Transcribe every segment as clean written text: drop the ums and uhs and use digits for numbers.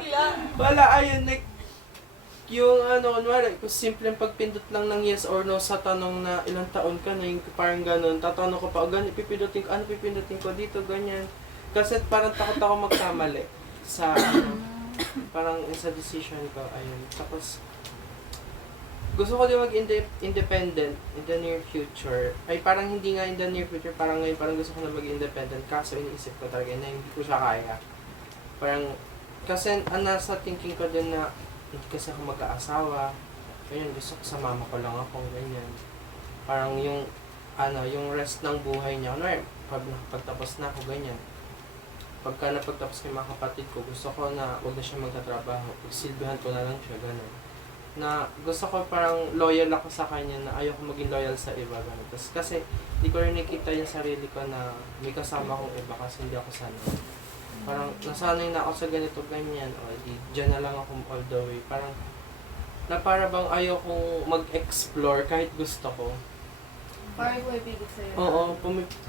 bigla. Wala, ayun, like, yung kunwari, kung simpleng pagpindot lang ng yes or no sa tanong na ilang taon ka na, yung parang ganun, tatanong ko pa, ganyan, pipindutin ko, ano pipindutin ko dito, ganyan. Kasi parang takot ako magkamali sa, parang sa decision ko, ayun. Tapos, gusto ko din mag-independent in the near future. Ay, parang hindi nga in the near future, parang ngayon, parang gusto ko na mag-independent, kaso iniisip ko talaga na hindi ko siya kaya. Parang, kasi nasa thinking ko din na, hindi kasi ako mag-aasawa. Ganyan, gusto ko sa mama ko lang ako, ganyan. Parang yung, yung rest ng buhay niya. Pag nakapagtapos na ako, ganyan. Pagka napagtapos ng mga kapatid ko, gusto ko na huwag na siya magtatrabaho. Pagsilbihan ko na lang siya, ganyan. Na gusto ko parang loyal ako sa kanya na ayoko maging loyal sa iba, ganyan. Tapos kasi, hindi ko rin nakita yung sarili ko na may kasama akong iba kasi hindi ako sanay. Parang nasanay na ako sa ganito, ganyan, o di, dyan na lang ako all the way. Parang, na para bang ayaw kong mag-explore kahit gusto ko. Parang pumipigil sa'yo. Oo,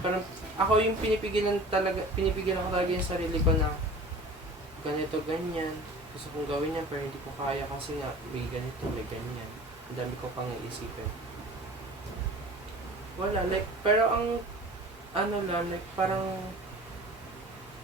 parang ako yung pinipigilan ako talaga yung sarili ko na ganito, ganyan. Gusto kong gawin yan pero hindi ko kaya kasi nga may ganito, may ganyan. Ang dami ko pang iisipin. Wala, like, pero ang, like, parang,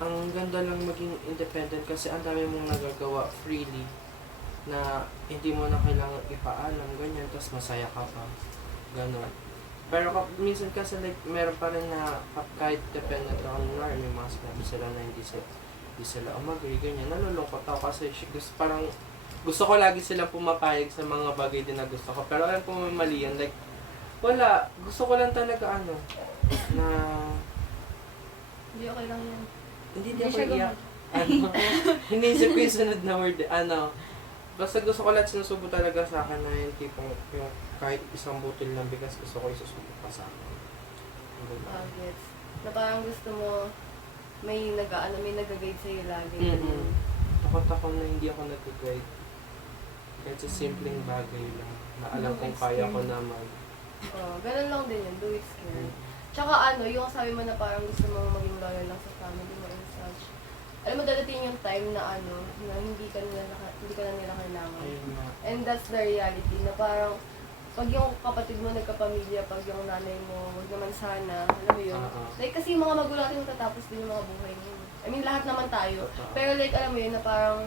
ang ganda lang maging independent kasi ang dami mong nagagawa freely na hindi mo na kailangan ipaalam, ganyan, tapos masaya ka pa, gano'n. Pero minsan kasi like, meron pa rin na kahit dependent ako nila, may mga sinabi sila na hindi sila umagay, ganyan, nalulungkot ako kasi gusto ko lagi silang pumapayag sa mga bagay din na gusto ko, pero alam ko may mali yan, like, wala, gusto ko lang talaga na Hindi okay lang yan. Hindi ako iyak. Hinisip ko yung sunod na word. Basta gusto ko lahat sinusubo talaga sa akin na yung tipong yung kahit isang butil ng bigas gusto ko isusubo pa sa akin. Gets. Na parang gusto mo may nag-guide sa'yo lagi. Takot ako na hindi ako nag-guide. Kahit sa simpleng bagay lang. Na alam kong kaya ko naman. Ganun lang din yun. Do it scared. Tsaka yung sabi mo na parang gusto mong maging loyal lang sa family mo and such. Alam mo, dadating yung time na na hindi ka na nila kailangan. And that's the reality, na parang pag yung kapatid mo nagkapamilya, pag yung nanay mo, wag naman sana, alam mo yun. Like, kasi yung mga magulang natin matatapos din yung mga buhay mo. I mean, lahat naman tayo. Pero like, alam mo yun, na parang,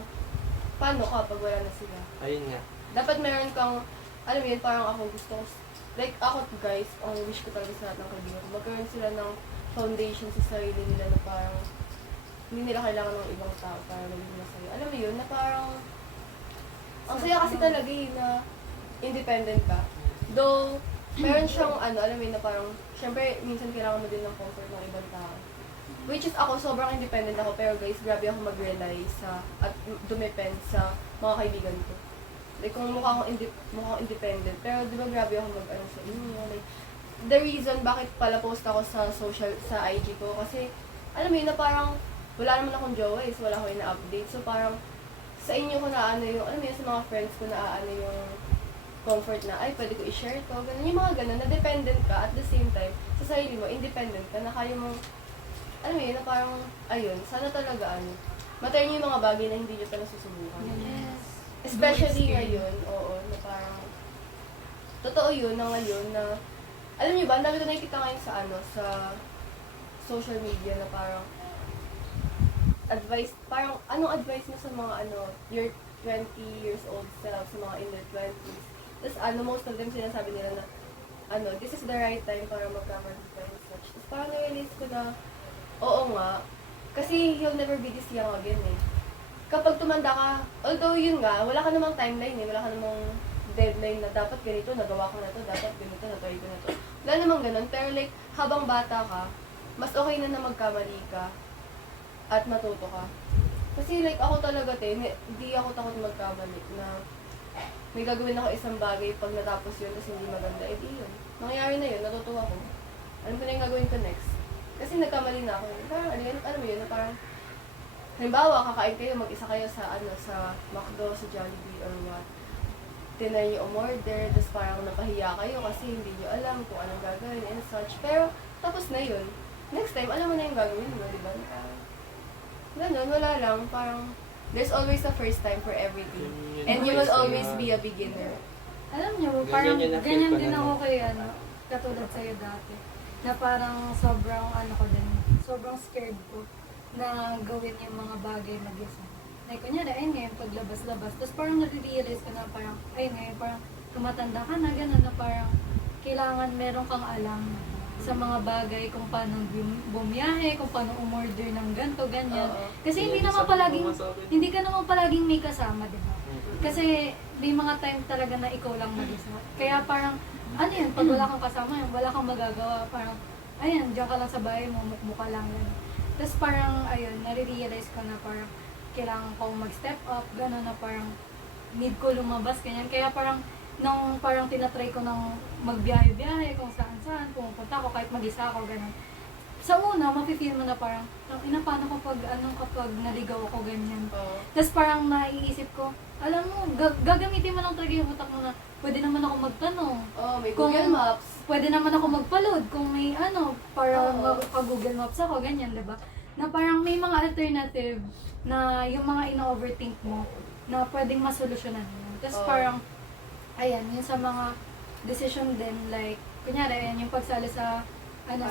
paano ka pag wala na sila? Ayun nga. Dapat meron kang, alam mo yun, parang ako gusto ko, like ako guys, ang wish ko talaga sa lahat ng kaibigan ko, magkaroon sila ng foundation sa sarili nila na parang hindi nila kailangan ng ibang tao para maging masaya. Alam mo yun, na parang ang saya kasi talaga na independent ka. Though, meron siyang alam mo yun, na parang syempre, minsan kailangan mo din ng comfort ng ibang tao. Which is ako, sobrang independent ako, pero guys, grabe ako mag-rely at dumepend sa mga kaibigan ko. Like, kung mukha akong independent, pero di ba grabe ako sa inyo, like, the reason bakit pala post ako sa IG ko, kasi, alam mo yun, na parang, wala naman akong jowa so wala ko ina-update, so parang, sa inyo ko na yung, alam mo yun, sa mga friends ko na yung comfort na, ay, pwede ko i-share to, ganun, yung mga ganun, na dependent ka, at the same time, sa sarili mo, independent ka, na kaya mong, alam mo yun, na parang, ayun, sana talaga, matayin niyo yung mga bagay na hindi nyo pa nasusubukan. Yes. Especially ngayon, na parang, totoo yun na ngayon na, alam niyo ba, ang dami ko nakikita ngayon sa social media na parang, anong advice mo sa mga your 20 years old self, sa mga in their 20s. Tapos most of them sinasabi nila na, this is the right time para magka-marriage and such. Tapos parang na-realize ko na, oo nga, kasi he'll never be this young again Kapag tumanda ka, although yun nga, wala ka namang timeline wala ka namang deadline na dapat ganito, nagawa ko na to, dapat ganito, natry ko na to. Wala namang ganun, pero like, habang bata ka, mas okay na magkamali ka at matuto ka. Kasi like, ako talaga hindi ako takot magkamali na may gagawin ako isang bagay pag natapos yun tapos hindi maganda, di yun. Nangyayari na yun, natutuwa ko. Alam ko na yung gagawin ko next. Kasi nagkamali na ako. Parang, alam mo yun, na parang, halimbawa, kakain kayo, mag-isa kayo sa McDo, sa Jollibee, or what. Tinry nyo umorder, tapos parang napahiya kayo kasi hindi nyo alam kung anong gagawin and such. Pero, tapos na yun. Next time, alam mo na yung gagawin mo, di ba? Ganun, wala lang. Parang, There's always a first time for everything. And you will always be a beginner. Alam niyo, Ganyan parang yun na-feel ganyan ko din na, ako no? kay katulad sa'yo dati. Na parang sobrang ko din, sobrang scared ko na gawin yung mga bagay mag-isa. Like, kunyari, ayun ngayon, paglabas-labas. Tapos parang nare-realize ko na parang, ayun ngayon, parang tumatanda ka na, gano'n na parang kailangan meron kang alam sa mga bagay kung paano bumiyahe, kung paano umorder ng ganto, ganyan. Oo. Kasi hindi ka naman palaging may kasama, di ba? Kasi may mga time talaga na ikaw lang mag-isa. Kaya parang, ano yun, pag wala kang kasama, wala kang magagawa, parang, ayan, diyan ka lang sa bahay mo, mukmukha lang, gano'n. Tapos parang, ayun, nare-realize ko na parang, kailangan ko mag-step up, gano'n na parang, need ko lumabas, ganyan. Kaya parang, nung parang tinatry ko ng magbiyahe-biyahe, kung saan-saan, pumupunta ako, kahit mag-isa ako, gano'n. Sa una, mafe-feel mo na parang, paano kapag naligaw ako, ganyan. Oo. Tapos parang naiisip ko, alam mo, gagamitin mo lang talaga yung utak mo na pwede naman ako magtanong. Oh, may Kung- Google Maps. Pwede naman ako magpa-load kung may para Oo. magpa-Google Maps ako, ganyan, diba? Na parang may mga alternative na yung mga ino-overthink mo na pwedeng masolusyonan mo. Tapos Oo. parang, ayan, yun sa mga decision din, like, kunyari, ayan, yung pagsali sa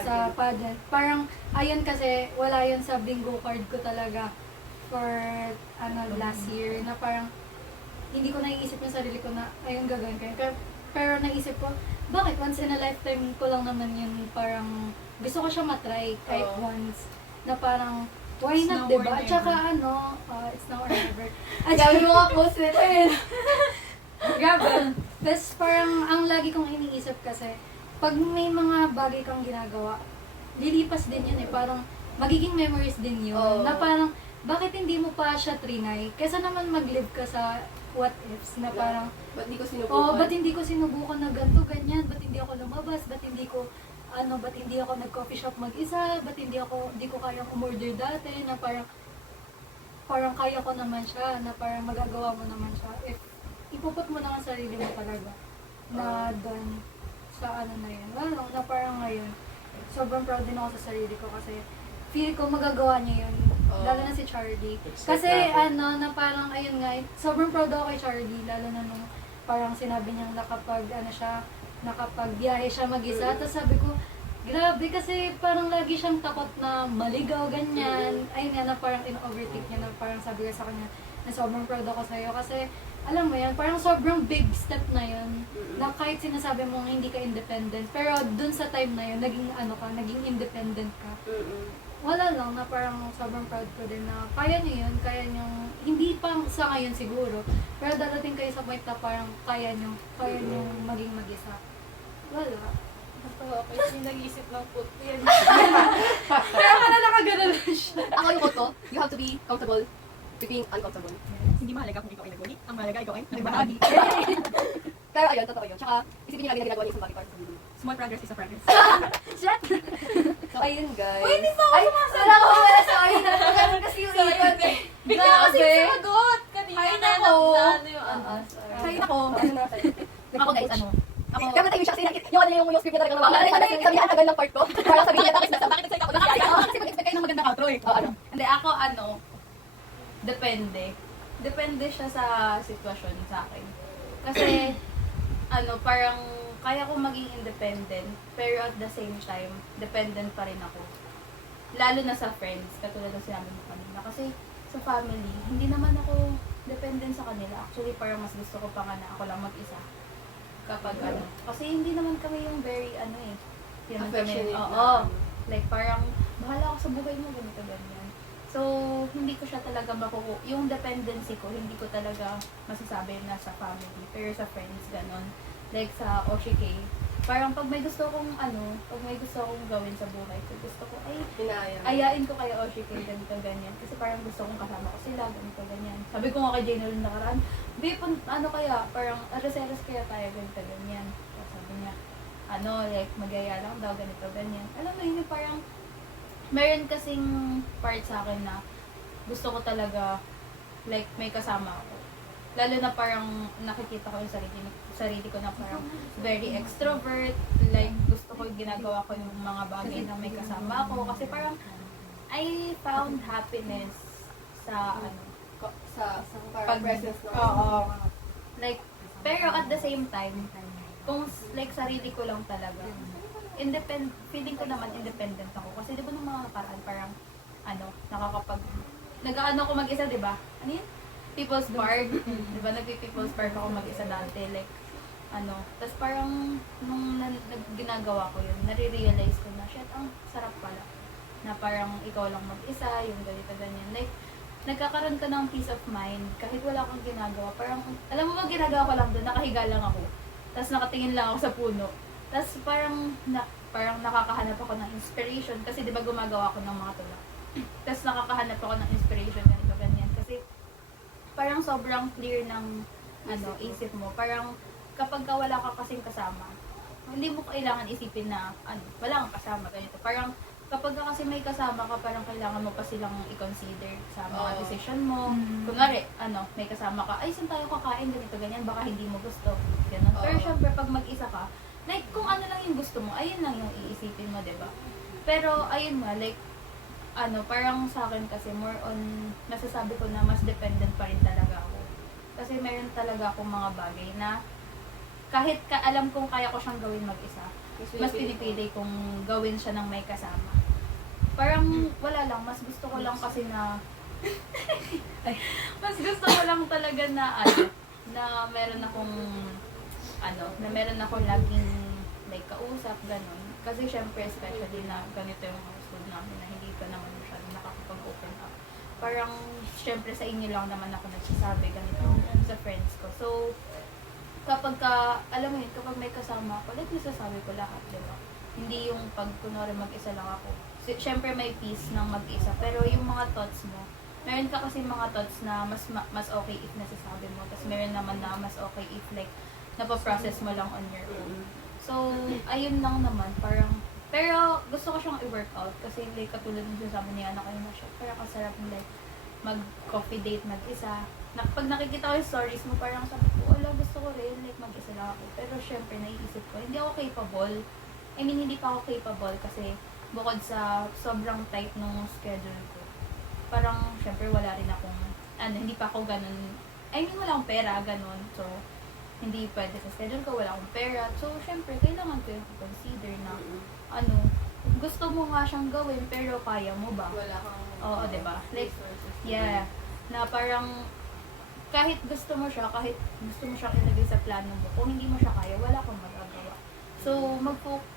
sa pageant. Parang, ayun kasi, wala yun sa bingo card ko talaga for, last year, na parang, hindi ko naiisip yung sarili ko na, ayun, gagawin ko yun. Pero naisip ko, bakit? Once in a lifetime ko lang naman yun, parang, gusto ko siya matry kahit Oo. once, na parang, why It's not, now or diba? At never. saka, it's now or never. At Dami mo nga post nito yun. Grabe. Tapos parang ang lagi kong iniisip kasi, pag may mga bagay kang ginagawa, lilipas din yun eh. Parang magiging memories din yun. Oo. Na parang, bakit hindi mo pa siya trinay? Kesa naman mag-live ka sa what ifs na parang, Ba't di ko oh, sinubukan? ba't hindi ko sinubukan na ganito, ganyan? Ba't hindi ako lumabas? Ba't hindi ko, ba't hindi ako nag-coffee shop mag-isa? Ba't hindi ko kayang umorder dati? Na parang kaya ko naman siya, na parang magagawa mo naman siya. If ipuput mo lang ang sarili mo talaga na doon sa na yun. Well, na parang ngayon, sobrang proud din ako sa sarili ko kasi feel ko magagawa niya yun. Oo. Lalo na si Charlie. Expect Kasi natin. na parang ayun nga, sobrang proud ako kay Charlie. Lalo na nung parang sinabi niyang nakapagbiyahe siya mag-isa. Tapos sabi ko, grabe kasi parang lagi siyang takot na maligaw, ganyan. Ayun nga na parang in-overtake niya na parang sabi ko sa kanya na sobrang proud ako sa'yo kasi alam mo yan, parang sobrang big step na yun na kahit sinasabi mo hindi ka independent pero dun sa time na yun, naging independent ka. Wala lang na parang sobrang proud ko din na kaya niyo yun, kaya niyo, hindi pa sa ngayon siguro, pero dadating kayo sa point na parang kaya niyo maging mag-isa. Wala. Okay, yung nag-iisip ng foot. Yan. Kaya pala nakagano'n lang siya. Ako yung quote ko, you have to be comfortable with being uncomfortable. Hindi mahalaga kung ikaw ay nag-ulit. Ang mahalaga ikaw ay nagbahagi. Pero ayun, totoo yun. Tsaka, isipin niyo lagi na ginagawa niyo yung bagay para sa sarili. Small progress is a progress. Shit! So, ayun guys. Uy, hindi pa ako Ay, wala ko wala. Sorry na. Ganun kasi yung ikot eh. Bigla kasi sumagot kanina. Ay, na nako. ano yung Ay, nako. Ano na kasi. Ako guys, ako. Kaya tayo siya kasi yung script niya talaga nawala. Sabi niya, tagal ng part ko. Para sabihin niya, bakit nagsalita ako ng kaya. Kasi mag-expect kayo ng magandang outro eh. Ano? Hindi, ako depende. Depende siya sa sitwasyon sa akin. Kasi, parang kaya ko maging independent, pero at the same time, dependent pa rin ako. Lalo na sa friends, katulad ng sinabi mo kanina. Kasi sa family, hindi naman ako dependent sa kanila. Actually, parang mas gusto ko pa nga na ako lang mag-isa. Kapag kasi hindi naman kami yung very yun naman kami. Affectionate Oo. na. Like parang, bahala ako sa buhay mo, ganito, ganyan. So, hindi ko siya talaga yung dependency ko, hindi ko talaga masasabi na sa family. Pero sa friends, ganon. Like sa Oshike, parang pag may gusto kong gawin sa buhay ko, gusto ko, Inaya. ayain ko kaya Oshike, ganito, ganyan. Kasi parang gusto kong kasama ko sila, ganito, ganyan. Sabi ko nga kay Jane noong nakaraan, babe, kaya, parang alas-alas kaya tayo, ganito, ganyan. Tapos sabi niya, like, magyaya lang daw, ganito, ganyan. Alam mo yun, parang, meron kasing part sa akin na gusto ko talaga, like, may kasama ako. Lalo na parang nakikita ko yung sarili ko na parang very extrovert, like, gusto ko ginagawa ko yung mga bagay na may kasama ako. Kasi parang, I found happiness sa sa parang Pag- presence ng Oo. Like, pero at the same time, kung like sarili ko lang talaga, feeling ko naman independent ako. Kasi di ba nung mga nakaraan, parang, nag-ano ako mag-isa, di ba? Ano yun? People's Park. Di ba? Nag-People's Park ako mag-isa dati. Like, tapos parang, nung ginagawa ko yun, nare-realize ko na, shit, ang sarap pala. Na parang ikaw lang mag-isa, yung ganito, ganyan. Like, nagkakaroon ka ng peace of mind kahit wala kang ginagawa. Parang, alam mo ba ginagawa ko lang doon? Nakahiga lang ako. Tapos nakatingin lang ako sa puno. Tapos parang nakakahanap ako ng inspiration kasi 'di ba gumagawa ako ng mga tula. Tapos nakakahanap ako ng inspiration ganito ganyan kasi parang sobrang clear ng isip mo. Parang kapag ka wala ka kasing kasama, hindi mo kailangan isipin na wala kang kasama ganito. Parang kapag ka kasi may kasama ka, parang kailangan mo pa silang i-consider sa mga decision mo. Kunwari, may kasama ka, ay, saan tayo kakain, ganito, ganyan, baka hindi mo gusto. Ganun. Pero syempre, pag mag-isa ka, like, kung ano lang yung gusto mo, ayun lang yung iisipin mo, diba? Pero, ayun nga, like, parang sa akin kasi, more on, nasasabi ko na mas dependent pa rin talaga ako. Kasi meron talaga akong mga bagay na, kahit alam kong kaya ko siyang gawin mag-isa, mas pinipili kong gawin siya ng may kasama. Parang wala lang, mas gusto ko lang kasi na mas gusto ko lang talaga na na meron akong laging may kausap, ganun. Kasi syempre, especially na ganito yung household namin na hindi ka naman masyadong nakakapag-open up. Parang syempre sa inyo lang naman ako nagsasabi ganito sa friends ko. So, alam mo yun, kapag may kasama ako, like nasasabi ko lahat, diba? Hindi yung pag kunwari mag-isa lang ako. Siyempre may peace ng mag-isa, pero yung mga thoughts mo, meron ka kasi mga thoughts na mas okay if nasasabi mo, tapos meron naman na mas okay if like, napaprocess mo lang on your own. So, ayun lang naman, parang, pero gusto ko siyang i-workout, kasi like, katulad ng sabi niya, kayo na siya, parang kasarap like, mag-coffee date mag-isa. Pag nakikita ko yung stories mo, parang sabi ko, gusto ko rin, like, mag-isa lang ako. Pero syempre, naiisip ko, hindi ako capable. Hindi pa ako capable kasi bukod sa sobrang tight nung schedule ko, parang syempre wala rin akong, hindi pa ako ganun, wala akong pera, ganun. So, hindi pwede sa schedule ko, wala akong pera. So, syempre, kailangan ko yung i-consider na, gusto mo nga siyang gawin, pero kaya mo ba? Wala kang Oo, diba? Like, resources. yeah, na parang, kahit gusto mo siyang ilagay sa plano mo, kung hindi mo siya kaya, wala kang magagawa. So,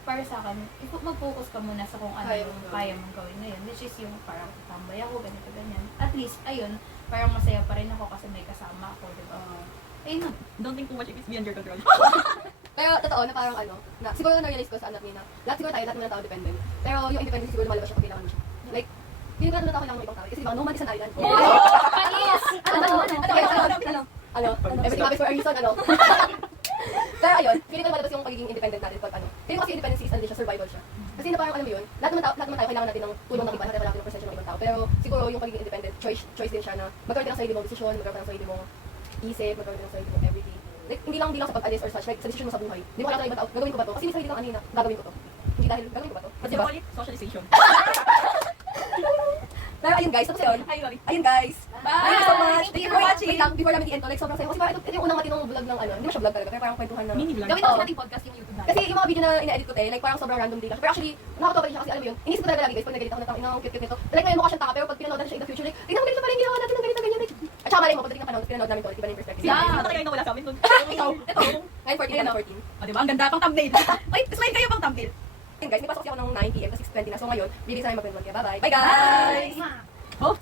para sa akin, mag-focus ka muna sa kung ano yung kaya mong gawin ngayon, which is yung parang tambay ako, ganito, ganyan. At least, ayun, parang masaya pa rin ako kasi may kasama ako, di ba? Ayun na. Don't think too much if it's beyond your control. Pero totoo na parang na siguro na-realize ko sa anak niya na lahat siguro tayo, lahat naman ng tao dependent. Pero yung independence siguro lumalabas siya pag kailangan mo siya. Like, hindi ko na kailangan ng ibang tao. Kasi diba, no man is an island. Panis! Everything happens for a reason, Pero ayun, feeling ko lumalabas yung pagiging independent natin pag feeling ko kasi independence is siya, survival siya. Kasi na parang alam mo yun, lahat naman tayo kailangan natin ng tulong ng iba, kailangan natin ng presensya ng ibang tao. Pero siguro yung pagiging independent, choice din siya na magkaroon ka ng sarili mong desisyon, magkaroon ka ng sarili mong isip, magkaroon ka ng sarili mong everything. Like, hindi lang sa pag-alis or such, like, sa decision mo sa buhay. Hindi mo kailangan ng ibang tao, gagawin ko ba to? Kasi may sarili kang na gagawin ko to. Hindi dahil, gagawin ko ba to? What do Diba? you call it? Socialization. Pero ayun guys, tapos yun. Ay, sorry. Ayun guys. Bye! Thank you so much. Thank you for watching. Wait lang, before namin i-end to, like sobrang sayo. Kasi parang ito yung unang matinong vlog ng hindi mo siya vlog talaga, pero parang kwentuhan na. Mini vlog. Gawin natin natin podcast yung YouTube natin. Kasi yung mga video na ina-edit ko like parang sobrang random din lang. Pero actually, nakakatawa pa rin siya kasi alam mo yun, inisip ko talaga lagi guys, pag nag-edit ako ng ang cute nito. Like ngayon mukha siyang tanga, pero pag pinanood natin siya in the future, like, tingnan mo ganito pala yung ginawa natin ng ganito, ganyan. Like, at saka malay mo, pagdating ng panahon, pinanood namin to, iba na yung perspective. Yeah. Sino talaga yung nawala sa amin nun? Ikaw, ito. 9:14 na 14. O, diba? Ang ganda pang thumbnail. Wait, smile kayo pang thumbnail. Ayun guys, may pasok kasi ako ng 9 PM to 6:20 na. So ngayon, bilis na namin mag-1 kaya bye-bye. Bye guys! Oh.